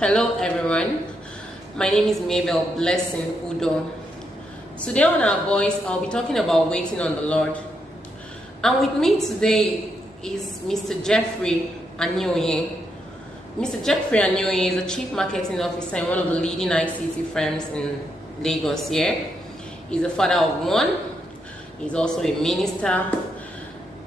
Hello everyone, my name is Mabel Blessing Udo. Today on Our Voice, I'll be talking about waiting on the Lord. And with me today is Mr. Jeffrey Anyoye. Mr. Jeffrey Anyoye is a Chief Marketing Officer in one of the leading ICT firms in Lagos here. He's a father of one. He's also a minister.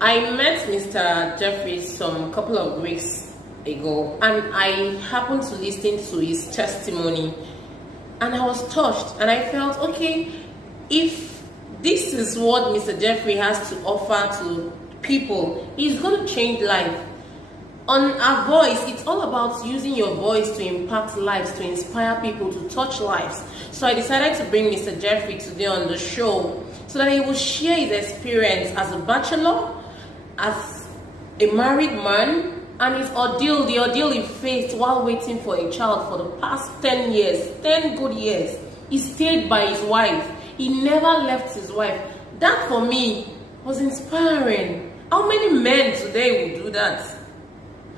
I met Mr. Jeffrey some couple of weeks ago, and I happened to listen to his testimony, and I was touched, and I felt, okay, if this is what Mr. Jeffrey has to offer to people, he's going to change life. On Our Voice, it's all about using your voice to impact lives, to inspire people, to touch lives. So I decided to bring Mr. Jeffrey today on the show so that he will share his experience as a bachelor, as a married man, and his ordeal, the ordeal he faced while waiting for a child for the past 10 years, 10 good years. He stayed by his wife. He never left his wife. That for me was inspiring. How many men today would do that?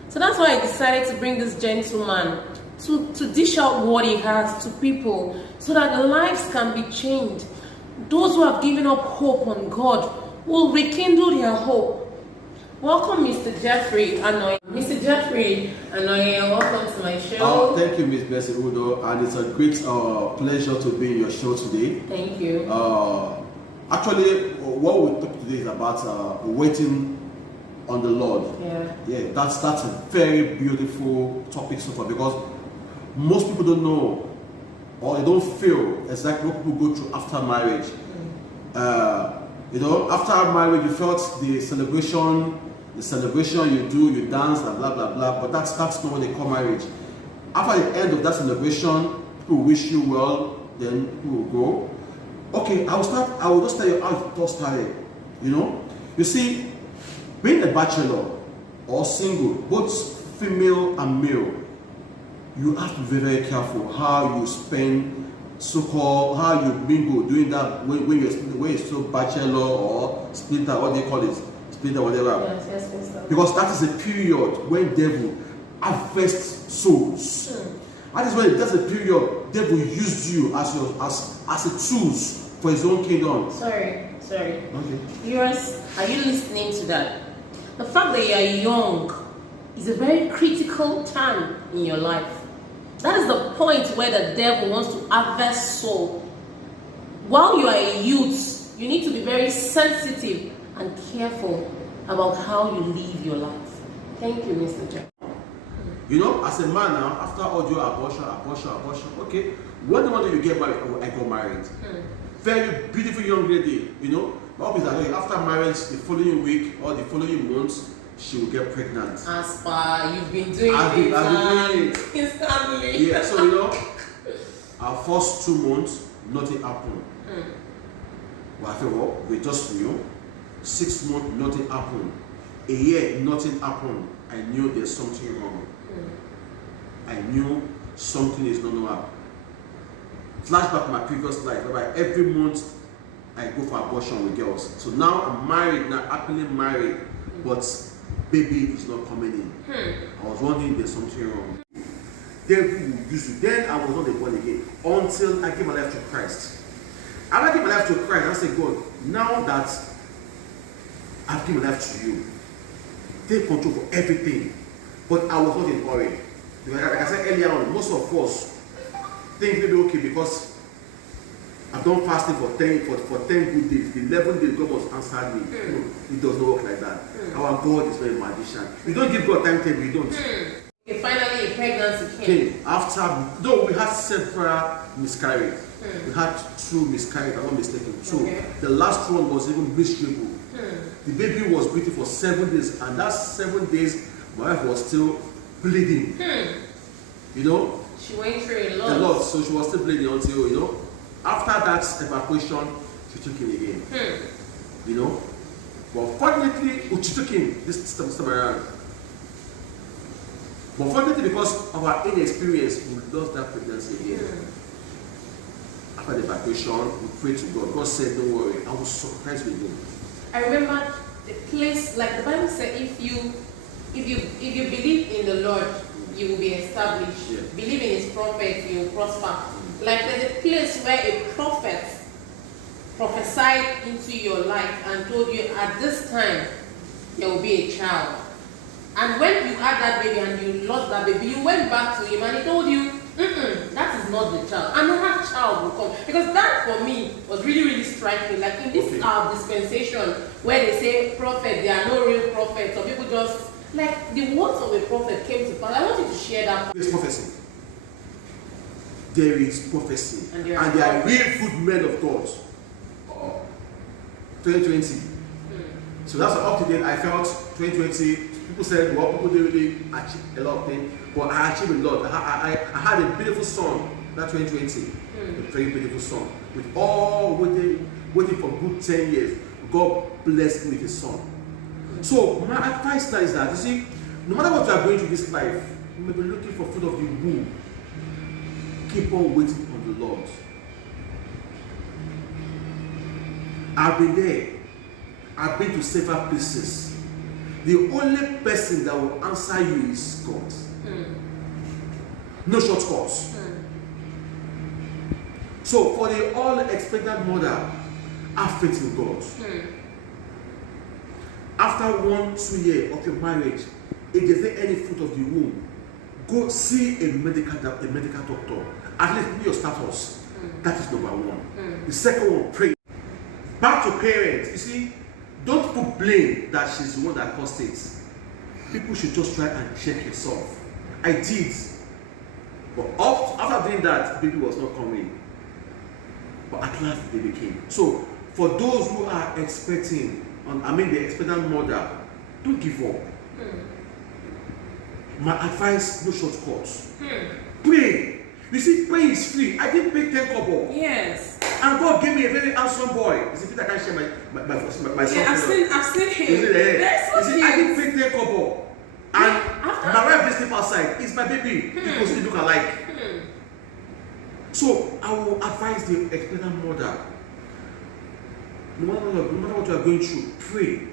So that's why I decided to bring this gentleman to dish out what he has to people so that lives can be changed. Those who have given up hope on God will rekindle their hope. Welcome, Mr. Jeffrey Anyoye. Mr. Jeffrey Anyoye, welcome to my show. Thank you, Ms. Bessie Udo, and it's a great pleasure to be in your show today. Thank you. Actually, what we talk today is about waiting on the Lord. Yeah, that's a very beautiful topic so far, because most people don't know or they don't feel exactly what people go through after marriage. After marriage, you felt the celebration you do, you dance, and blah blah blah. But that's not what they call marriage. After the end of that celebration, people wish you well, then people will go. Okay, I will just tell you how it all started. You see, being a bachelor or single, both female and male, you have to be very, very careful how you spend, so-called, how you mingle doing that when you're still bachelor or splitter, what they call it, splitter, whatever. Yes, because that is a period when devil harvests souls. That is when that's a period devil used you as a tools for his own kingdom. Sorry. Okay. Viewers, are you listening to that? The fact that you are young is a very critical time in your life. That is the point where the devil wants to harvest soul. While you are a youth, you need to be very sensitive and careful about how you live your life. Thank you, Mr. Jack. As a man now, after all your abortion, okay, when you get married? I got married. Very beautiful young lady, My hope is that after marriage, the following week or the following month, she will get pregnant. As far you've been doing I've been doing it instantly. Yeah, so our first 2 months, nothing happened. Well, I thought, we just knew. 6 months, nothing happened. A year, nothing happened. I knew there's something wrong. I knew something is not normal. Flashback to my previous life, whereby every month I go for abortion with girls. So now I'm married, happily married, but baby is not coming in. I was wondering there's something wrong. Then I was not born again until I gave my life to Christ. After I gave my life to Christ, I said, God, now that I've given my life to you, take control for everything. But I was not in a hurry. Like I said earlier on, most of us think maybe okay because I've done fasting for 10 good days. The 11th day God must answer me. No, it does not work like that. Our God is not a magician. We don't give God timetable, we don't. Okay, finally a pregnancy came. After, though we had several miscarriages. We had 2 miscarriages, if I'm not mistaken. 2. Okay. The last one was even miserable. The baby was breathing for 7 days, and that 7 days, my wife was still bleeding. She went through a lot. So she was still bleeding until, after that evacuation, she took him again. But fortunately, she took him this time around. But fortunately, because of our inexperience, we lost that pregnancy again. After the evacuation, we prayed to God. God said, don't worry, I was surprised with you. I remember the place, like the Bible said, if you believe in the Lord, you will be established. Yeah. Believe in his prophet, you will prosper. Like there's a place where a prophet prophesied into your life and told you at this time there will be a child. And when you had that baby and you lost that baby, you went back to him and he told you, that is not the child. Another child will come. Because that for me was really, really striking. Like in this dispensation where they say prophet, there are no real prophets, or people just like the words of a prophet came to pass. I want you to share that. There is prophecy. There is prophecy. And there are real good men of God. 2020. So that's up to date. I felt 2020. People said, well, people didn't really achieve a lot of things, but I achieved a lot. I had a beautiful son that 2020, a very beautiful son. With all waiting for good 10 years, God blessed me with a son. So my advice now is that, you see, no matter what you are going through this life, you may be looking for fruit of the womb. Keep on waiting on the Lord. I've been there. I've been to several places. The only person that will answer you is God. No shortcuts. So for the all-expectant mother, have faith in God. After 1-2 years of your marriage, if there's any fruit of the womb, go see a medical doctor. At least know your status. That is number one. The second one, pray. Back to parents. You see, don't put blame that she's the one that caused it. People should just try and check yourself. I did. But after doing that, baby was not coming. But at last, the baby came. So, for those who are expecting, the expectant mother, don't give up. My advice, no shortcuts. Pray. You see, praying is free. I didn't pay 10 kobo. Yes. And God gave me a very handsome boy. You see, Peter can't share my son. Yeah, I've seen him. You see, I didn't pay 10 kobo. And my wife didn't sleep outside. It's my baby. Because we look alike. So I will advise the expectant mother. No matter what you are going through, pray.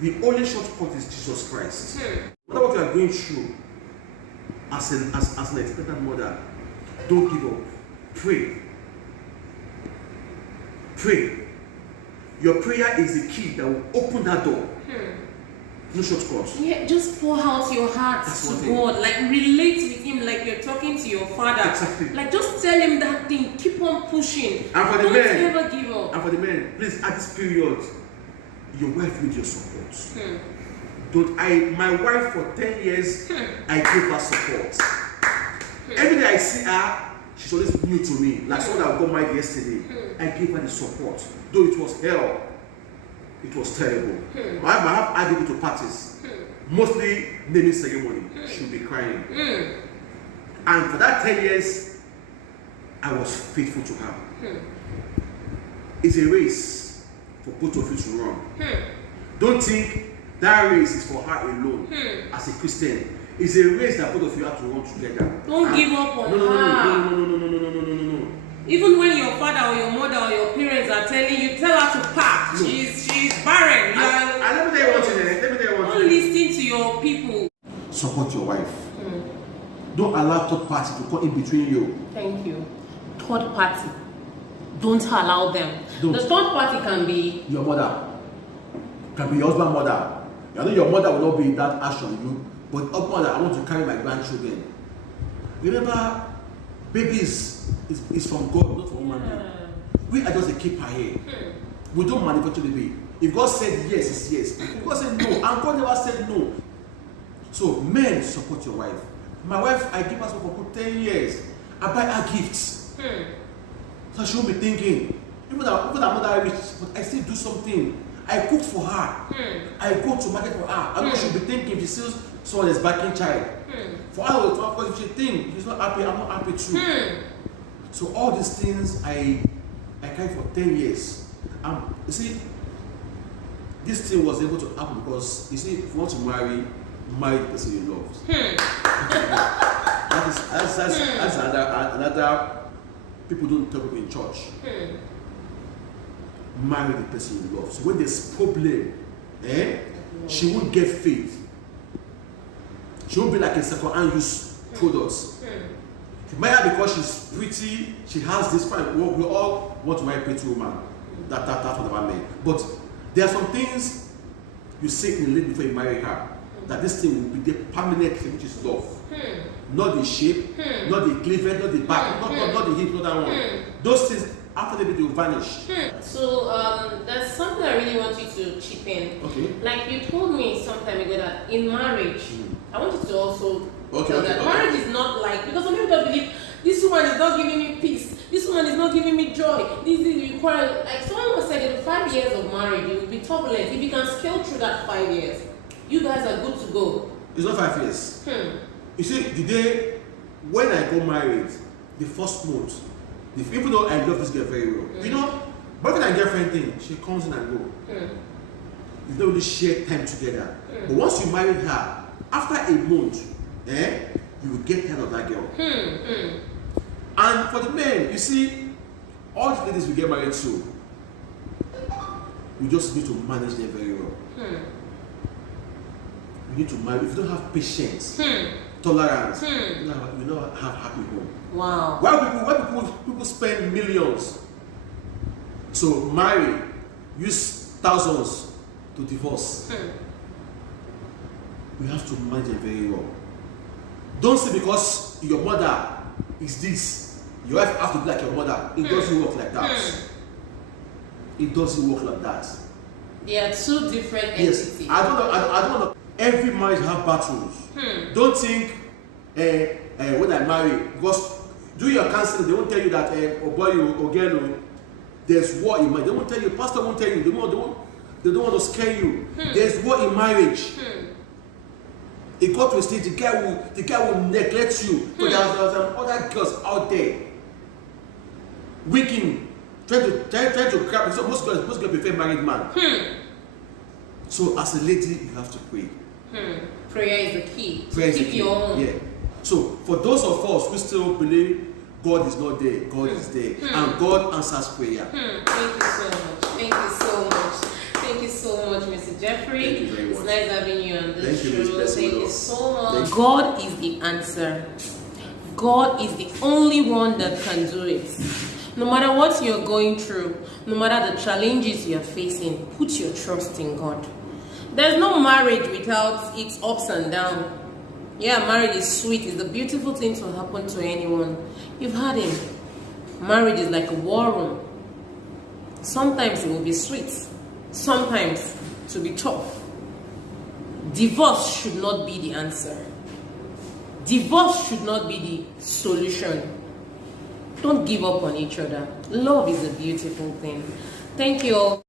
The only shortcut is Jesus Christ. No matter what you are going through, as an expectant mother, don't give up. Pray. Pray. Your prayer is the key that will open that door. No shortcuts. Yeah, just pour out your heart to God. Like relate with him like you're talking to your father. Exactly. Like just tell him that thing. Keep on pushing. And for the Don't men, ever give up. And for the men, please, at this period, your wife needs your support. My wife for 10 years, I gave her support. Every day I see her, she's always new to me. Like someone that got married yesterday. I gave her the support. Though it was hell, it was terrible. My wife had to go to parties. Mostly naming ceremony. She'll be crying. And for that 10 years, I was faithful to her. It's a race for both of you to run. Don't think that race is for her alone. As a Christian, it's a race that both of you have to run together. Don't give up on her. No. Even when your father or your mother or your parents are telling you, tell her to pack. No. She's barren. And let me tell you one thing. Don't listen to your people. Support your wife. Don't allow third party to come in between you. Thank you. Third party. Don't allow them. Don't. The third party can be your mother. Can be your husband's mother. I know your mother will not be that harsh on you, but up mother, I want to carry my grandchildren. Remember, babies is from God, not from human being. We are just a keeper here. We don't manufacture the baby. If God said yes, it's yes. If God said no, and God never said no. So men, support your wife. My wife, I give her support for 10 years. I buy her gifts. So she won't be thinking, even though I'm not that rich, but I still do something. I cook for her. I go to market for her. I know she'll be thinking if she sees someone that's backing child. For her, of course, if she thinks she's not happy, I'm not happy too. So all these things I carried for 10 years. You see, this thing was able to happen because, you see, if you want to marry the person you love. That's another people don't talk about in church. Marry the person you love. So when there's problem, she won't get faith. She She won't be like a second-hand use product. You marry her because she's pretty, she has this fine. We all want to marry a pretty woman. That's what I mean. But there are some things you say in the lady before you marry her, that this thing will be the permanent thing, which is love. Not the shape, not the cleavage, not the back, not the hip, not that one. Those things, after they will vanish. So there's something I really want you to chip in. Okay. Like you told me some time ago that in marriage, I want you to also tell that marriage is not like, because some people don't believe this woman is not giving me peace, this woman is not giving me joy, this is required. Like someone was saying, in 5 years of marriage, it will be turbulent. If you can scale through that 5 years, you guys are good to go. It's not 5 years. You see, the day when I got married, the first month, even though I love this girl very well, you know, boyfriend and girlfriend thing, she comes in and go. You don't really share time together. But once you marry her, after a month, you will get tired of that girl. And for the men, you see, all the ladies we get married to, we just need to manage them very well. You need to marry. If you don't have patience, tolerance, you will not have happy home. Wow. Why people spend millions to marry, use thousands to divorce? You have to manage them very well. Don't say because your mother is this, your wife has to be like your mother. It doesn't work like that. It doesn't work like that. They are two different entities. Yes. I don't know. Every marriage have battles. Don't think when I marry, because do your counseling, they won't tell you that oh boy or girl, there's war in marriage. They won't tell you, pastor won't tell you, they don't want to scare you. There's war in marriage. It got to a stage, the guy will neglect you. But there's other girls out there winking, trying to grab. So most girls prefer married man. So as a lady, you have to pray. Prayer is the key. Prayer Keep your own. Yeah. So for those of us who still believe God is not there, God is there, and God answers prayer. Thank you so much. Thank you so much. Thank you so much, Mr. Jeffrey. Thank you very much. It's nice having you on this show. Thank you so much. You. God is the answer. God is the only one that can do it. No matter what you're going through, no matter the challenges you're facing, put your trust in God. There's no marriage without its ups and downs. Yeah, marriage is sweet. It's a beautiful thing to happen to anyone. You've had him. Marriage is like a war room. Sometimes it will be sweet. Sometimes it will be tough. Divorce should not be the answer. Divorce should not be the solution. Don't give up on each other. Love is a beautiful thing. Thank you all.